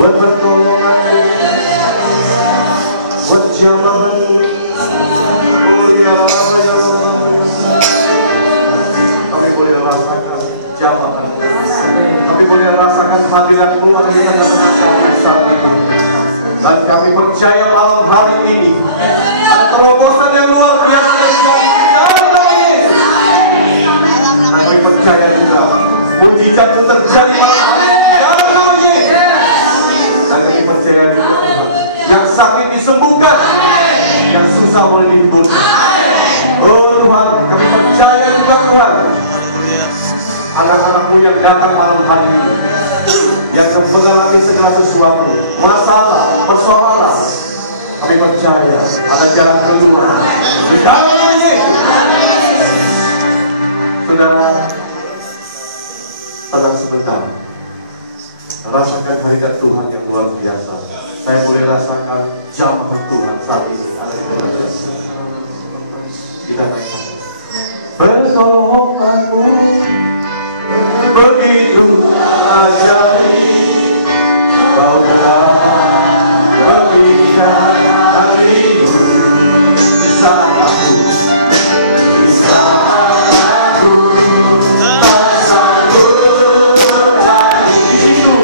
buat pertolongan, buat jamaah. Kami boleh rasakan jamaah, kami boleh rasakan kehadiran-Mu ada di tengah-tengah kami saat ini. Dan kami percaya malam hari ini ada terobosan yang luar biasa terjadi di dalam ini. Dan kami percaya juga mujizat itu terjadi malam hari ini di dalam nama Yesus. Dan kami percaya juga Tuhan, yang sakit disembuhkan, yang susah boleh dihiburkan. Oh Tuhan, kami percaya juga Tuhan, anak-anak-Mu yang datang malam hari ini, yang mengalami segala sesuatu, masalah, persoalan, kami percaya ada jalan keluar di dalam Yesus. Saudara, tenang sebentar, rasakan hadirat Tuhan yang luar biasa. Saya boleh rasakan jamaah Tuhan saat ini ada di dalam. Kita naikkan. Pertolongan-Mu begitu ajaib, Kau telah berikan hati-Mu, salahku, salahku, tak sanggup bertani itu.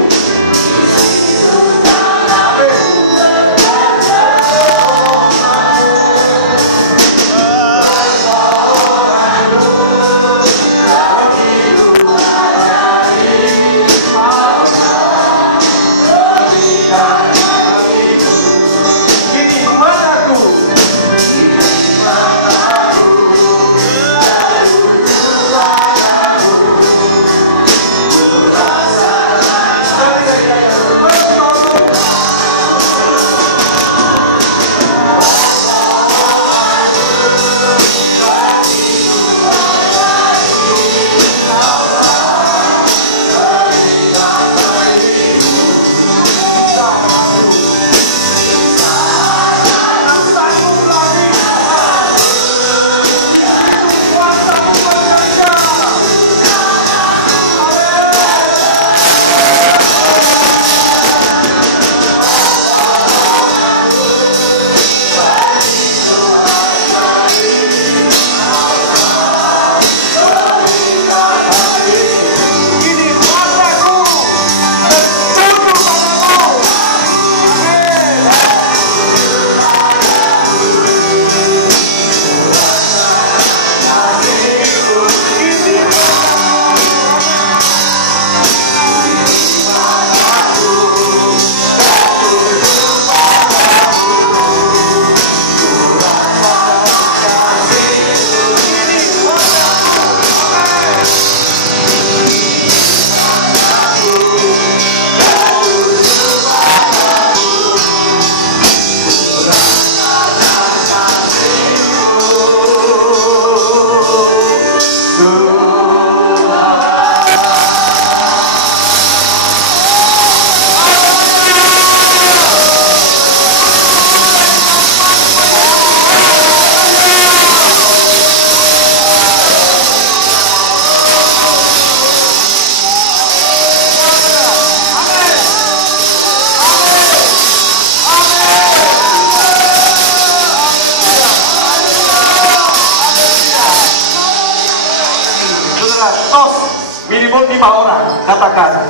Minimal 5 orang katakan,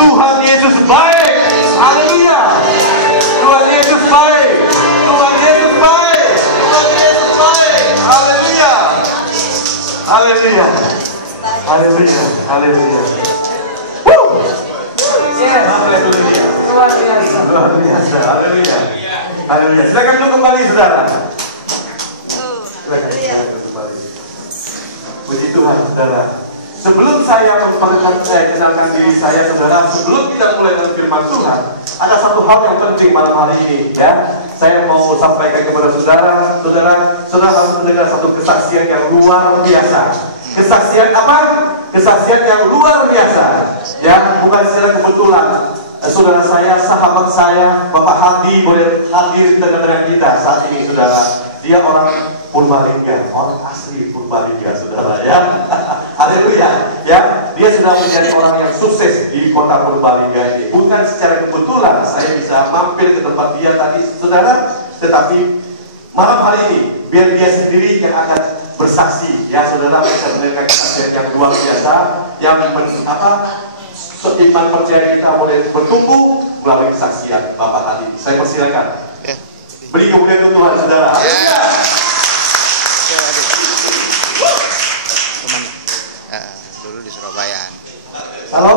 Tuhan Yesus baik. Haleluya. Tuhan Yesus baik. Tuhan Yesus baik. Tuhan Yesus baik. Haleluya. Haleluya. Haleluya. Haleluya. Woo. Yes. Haleluya. Luar biasa. Luar biasa. Haleluya. Haleluya. Silakan duduk kembali saudara. Silakan duduk kembali. Puji Tuhan saudara. Sebelum saya kenalkan diri saya, saudara, sebelum kita mulai dengan firman Tuhan, ada satu hal yang penting malam hari ini, ya. Saya mau sampaikan kepada saudara, saudara harus mendengar satu kesaksian yang luar biasa. Kesaksian apa? Kesaksian yang luar biasa, ya. Bukan secara kebetulan. Saudara saya, sahabat saya, Bapak Hadi boleh hadir di tengah-tengah kita saat ini, saudara. Dia orang Purbalingga, orang asli Purbalingga, saudara, ya. Haleluya, ya. dia sudah menjadi orang yang sukses di kota Purbalingga ini. Bukan secara kebetulan saya bisa mampir ke tempat dia tadi, saudara, tetapi malam hari ini biar dia sendiri yang akan bersaksi, ya saudara, bisa mendengar kesaksian yang luar biasa, yang seiman percaya kita boleh bertumbuh melalui kesaksian Bapak tadi. Saya persilakan. Beri kemuliaan untuk Tuhan, saudara. Dulu di Surabaya. Halo.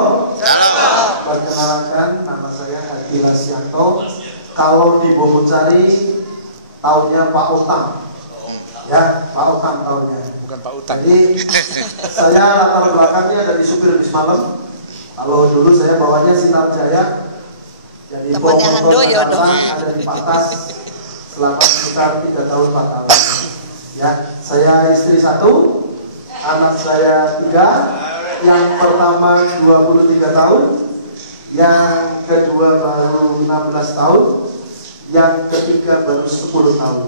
Perkenalkan, nama saya Hadi Lasyanto. Kalau di Bobotsari tahunnya Pak Utang. Ya, Pak Utang tahunnya. Bukan Pak Utang. Jadi saya latar belakangnya dari supir bis malam. Kalau dulu saya bawanya Sinar Jaya. Jadi Boboto Jakarta ada di Patas selama sekitar 3 tahun 4 tahun. Ya, saya istri 1, anak saya 3. Yang pertama 23 tahun, yang kedua baru 16 tahun, yang ketiga baru 10 tahun.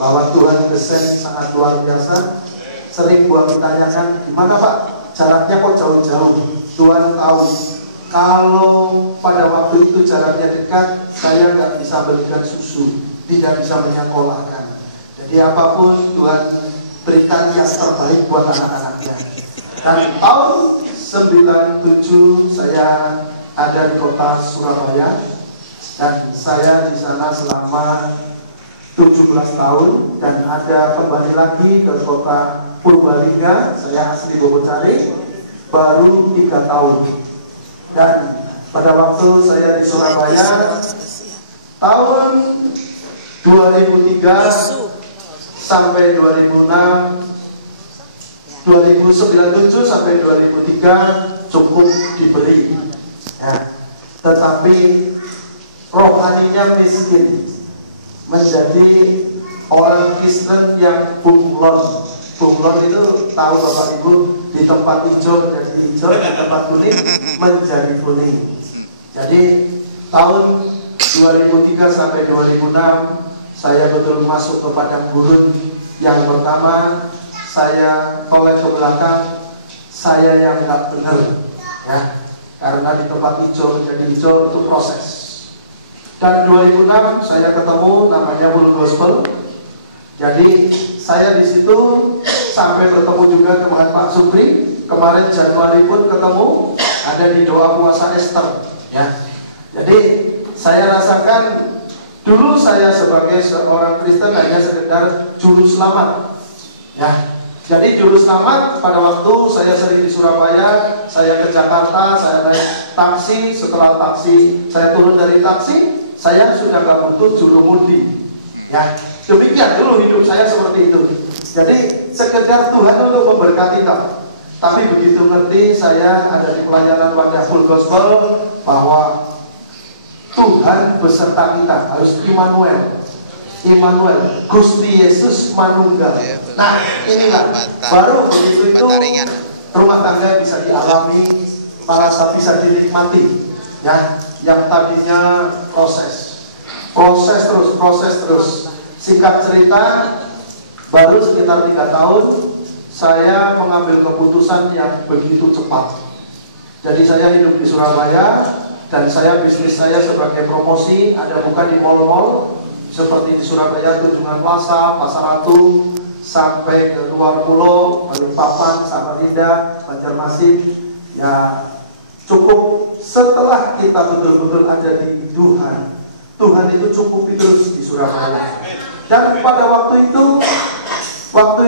Bahwa Tuhan desain sangat luar biasa. Sering buat ditanyakan, gimana Pak? Jaraknya kok jauh-jauh? Tuhan tahu. Kalau pada waktu itu jaraknya dekat, saya nggak bisa belikan susu, tidak bisa menyekolahkan. Jadi apapun Tuhan berikan yang terbaik buat anak-anaknya. Dan tahun 97 saya ada di kota Surabaya dan saya di sana selama 17 tahun dan ada kembali lagi ke kota Purbalingga. Saya asli Bobotsari baru 3 tahun. Dan pada waktu saya di Surabaya tahun 2003 sampai 2006, 2097 sampai 2003 cukup diberi, ya. Tetapi rohaninya miskin, menjadi orang Kristen yang bunglon. Bunglon itu tahu Bapak Ibu, di tempat hijau menjadi hijau, di tempat kuning menjadi kuning. Jadi tahun 2003 sampai 2006 saya betul masuk ke padang gurun. Yang pertama saya tolak ke belakang, saya yang nggak benar, ya, karena di tempat hijau menjadi hijau itu proses. Dan 2006 saya ketemu namanya Full Gospel. Jadi saya di situ sampai bertemu juga dengan Pak Supri. Kemarin Januari pun ketemu, ada di doa puasa Esther, ya. Jadi saya rasakan dulu saya sebagai seorang Kristen hanya sekedar juru selamat, ya. Jadi juru selamat pada waktu saya sering di Surabaya, saya ke Jakarta, saya naik taksi. Setelah taksi, saya turun dari taksi, saya sudah nggak butuh juru mundi, ya. Demikian dulu hidup saya seperti itu. Jadi sekedar Tuhan untuk memberkati kita. Tapi begitu ngerti saya ada di pelayanan wadah Full Gospel bahwa Tuhan beserta kita, harus Immanuel. Immanuel, Gusti Yesus Manunggal. Nah, inilah baru begitu itu rumah tangga bisa dialami, merasa bisa dinikmati, ya. Yang tadinya proses terus. Singkat cerita, baru sekitar 3 tahun saya mengambil keputusan yang begitu cepat. Jadi saya hidup di Surabaya dan saya bisnis saya sebagai promosi ada bukan di mall-mall seperti di Surabaya, Tunjungan Plaza, Pasar Ratu, sampai ke luar pulau, Balikpapan, Samarinda, Banjarmasin. Ya cukup setelah kita betul-betul ada di Tuhan. Tuhan itu cukupi terus di Surabaya. Dan pada waktu itu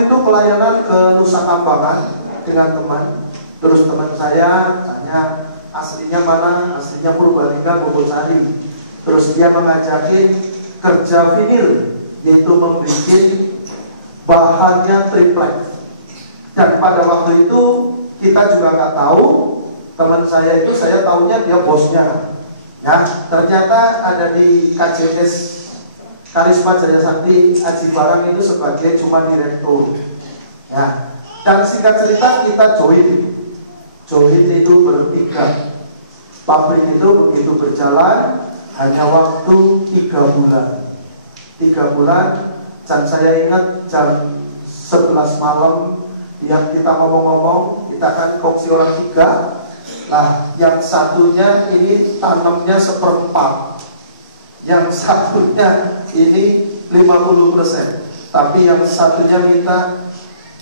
pelayanan ke Nusa Kambangan dengan teman. Terus teman saya tanya aslinya mana? Aslinya Purbalingga, Bobotsari. Terus dia mengajakin kerja vinil, yaitu membuat bahannya triplek. Dan pada waktu itu kita juga nggak tahu, teman saya itu saya tahunya dia bosnya, ya. Ternyata ada di KJS Karisma Jaya Sakti Aji Barang itu sebagai cuma direktur, ya. Dan singkat cerita kita join itu bertiga. Pabrik itu begitu berjalan hanya waktu 3 bulan. 3 bulan, dan saya ingat jam 11 malam yang kita ngomong-ngomong, kita akan kongsi orang 3. Nah, yang satunya ini tanamnya 1/4, yang satunya ini 50%, tapi yang satunya minta,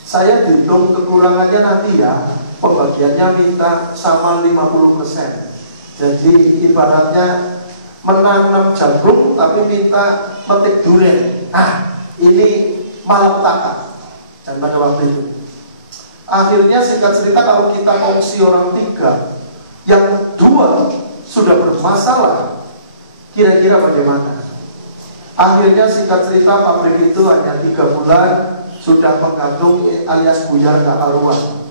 saya hitung kekurangannya nanti ya, pembagiannya minta sama 50%. Jadi ibaratnya menanam jagung tapi minta metik durian. Ini malapetaka. Dan pada waktu itu akhirnya singkat cerita, kalau kita kongsi orang 3, yang 2 sudah bermasalah, kira-kira bagaimana? Akhirnya singkat cerita, pabrik itu hanya 3 bulan sudah menggantung alias buyar gak karuan.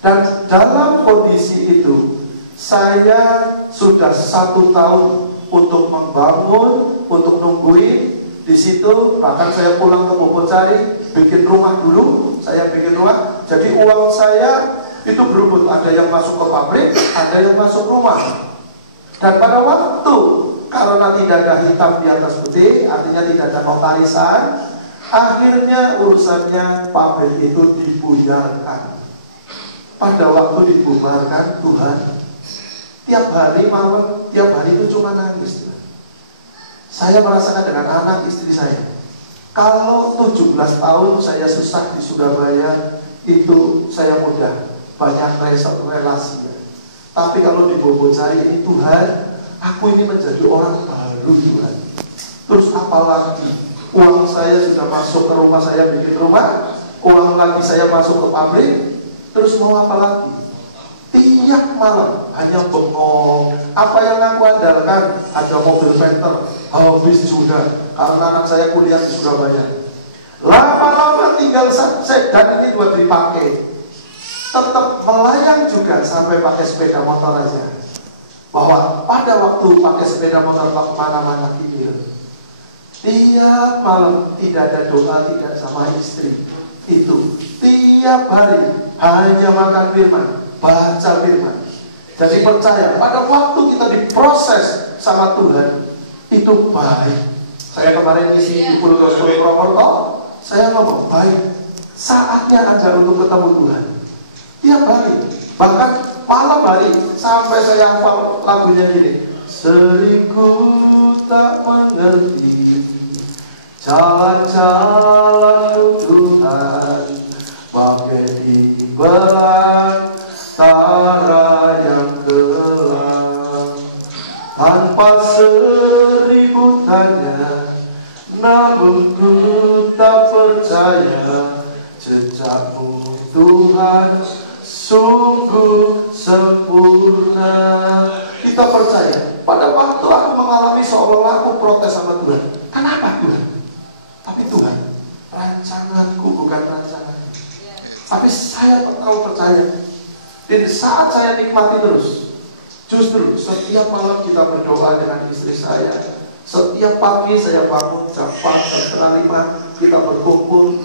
Dan dalam kondisi itu saya sudah 1 tahun untuk membangun, untuk nungguin di situ. Bahkan saya pulang ke Bobocari, bikin rumah dulu. Saya bikin rumah, jadi uang saya itu berebut. Ada yang masuk ke pabrik, ada yang masuk rumah. Dan pada waktu, karena tidak ada hitam di atas putih, artinya tidak ada notarisan, akhirnya urusannya pabrik itu dibuyarkan. Pada waktu dibubarkan, Tuhan, tiap hari malam, tiap hari itu cuma nangis. Saya merasakan dengan anak istri saya. Kalau 17 tahun saya susah di Surabaya, itu saya mudah, banyak relasi. Tapi kalau di Bobocari ini, Tuhan, aku ini menjadi orang baru, Tuhan. Terus apalagi, uang saya sudah masuk ke rumah, saya bikin rumah, uang lagi saya masuk ke pabrik, terus mau apa lagi? Tiap malam hanya bengong. Apa yang aku andalkan? Ada mobil Panther, habis sudah, karena anak saya kuliah di Surabaya. Lama-lama tinggal sedan ini 2 dipakai, tetap melayang juga sampai pakai sepeda motor aja. Bahwa pada waktu pakai sepeda motor mana-mana ini, tiap malam tidak ada doa, tidak sama istri. Itu tiap hari hanya makan firman, baca firman. Jadi percaya, pada waktu kita diproses sama Tuhan, itu baik. Saya kemarin ngisi di Full Gospel Purwokerto, saya ngomong, baik, saatnya aja untuk ketemu Tuhan. Tiap hari, bahkan malam hari, sampai saya hafal lagunya gini. Seringku tak mengerti jalan-jalan Tuhan, pakai di belantara yang gelap, tanpa 1000 tanya, namun ku tak percaya, jejakmu Tuhan sungguh sempurna. Kita percaya, pada waktu aku mengalami seolah-olah aku protes sama Tuhan. Kenapa Tuhan? Tapi Tuhan, rancanganku bukan rancangan. Tapi saya tahu percaya. Dan saat saya nikmati terus, justru setiap malam kita berdoa dengan istri saya. Setiap pagi saya bangun jam 4, jam 4:30 kita berkumpul.